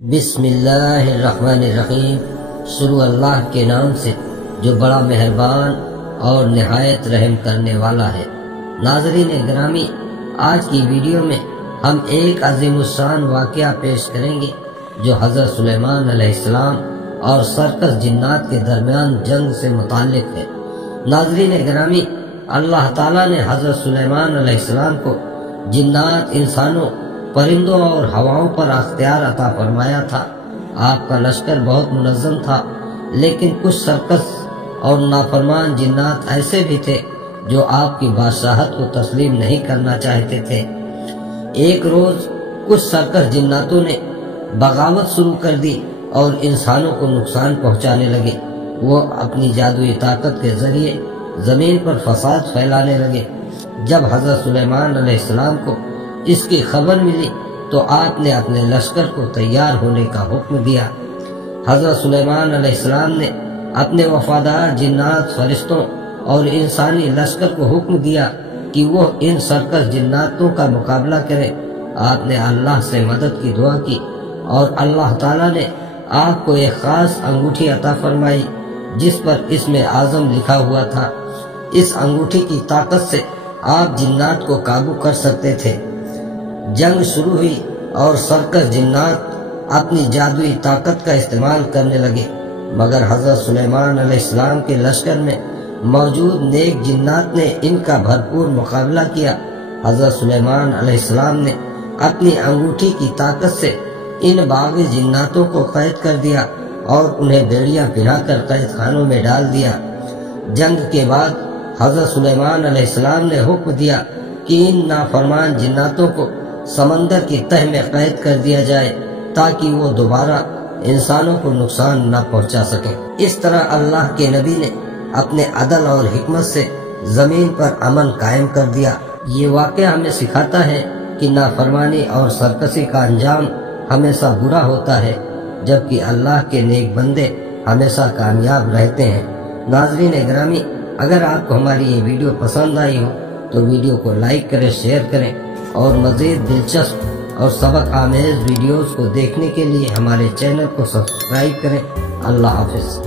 بسم اللہ الرحمن الرحیم۔ شروع اللہ کے نام سے جو بڑا مہربان اور نہایت رحم کرنے والا ہے۔ ناظرین گرامی، آج کی ویڈیو میں ہم ایک عظیم الشان واقعہ پیش کریں گے جو حضرت سلیمان علیہ السلام اور سرکس جنات کے درمیان جنگ سے متعلق ہے۔ ناظرین گرامی، اللہ تعالیٰ نے حضرت سلیمان علیہ السلام کو جنات، انسانوں، پرندوں اور ہواؤں پر اختیار عطا فرمایا تھا۔ آپ کا لشکر بہت منظم تھا، لیکن کچھ سرکس اور نافرمان جنات ایسے بھی تھے جو آپ کی بادشاہت کو تسلیم نہیں کرنا چاہتے تھے۔ ایک روز کچھ سرکس جناتوں نے بغاوت شروع کر دی اور انسانوں کو نقصان پہنچانے لگے۔ وہ اپنی جادوئی طاقت کے ذریعے زمین پر فساد پھیلانے لگے۔ جب حضرت سلیمان علیہ السلام کو اس کی خبر ملی تو آپ نے اپنے لشکر کو تیار ہونے کا حکم دیا۔ حضرت سلیمان علیہ السلام نے اپنے وفادار جنات، فرشتوں اور انسانی لشکر کو حکم دیا کہ وہ ان سرکس جناتوں کا مقابلہ کرے۔ آپ نے اللہ سے مدد کی دعا کی اور اللہ تعالیٰ نے آپ کو ایک خاص انگوٹھی عطا فرمائی جس پر اسم اعظم لکھا ہوا تھا۔ اس انگوٹھی کی طاقت سے آپ جنات کو قابو کر سکتے تھے۔ جنگ شروع ہوئی اور سرکس جنات اپنی جادوئی طاقت کا استعمال کرنے لگے، مگر حضرت سلیمان علیہ السلام کے لشکر میں موجود نیک جنات نے ان کا بھرپور مقابلہ کیا۔ حضرت سلیمان علیہ السلام نے اپنی انگوٹھی کی طاقت سے ان باغی جناتوں کو قید کر دیا اور انہیں بیڑیاں پہنا کر قید خانوں میں ڈال دیا۔ جنگ کے بعد حضرت سلیمان علیہ السلام نے حکم دیا کہ ان نافرمان جناتوں کو سمندر کی تہ میں قید کر دیا جائے تاکہ وہ دوبارہ انسانوں کو نقصان نہ پہنچا سکیں۔ اس طرح اللہ کے نبی نے اپنے عدل اور حکمت سے زمین پر امن قائم کر دیا۔ یہ واقعہ ہمیں سکھاتا ہے کہ نافرمانی اور سرکشی کا انجام ہمیشہ برا ہوتا ہے، جبکہ اللہ کے نیک بندے ہمیشہ کامیاب رہتے ہیں۔ ناظرین گرامی، اگر آپ کو ہماری یہ ویڈیو پسند آئی ہو تو ویڈیو کو لائک کریں، شیئر کریں اور مزید دلچسپ اور سبق آمیز ویڈیوز کو دیکھنے کے لیے ہمارے چینل کو سبسکرائب کریں۔ اللہ حافظ۔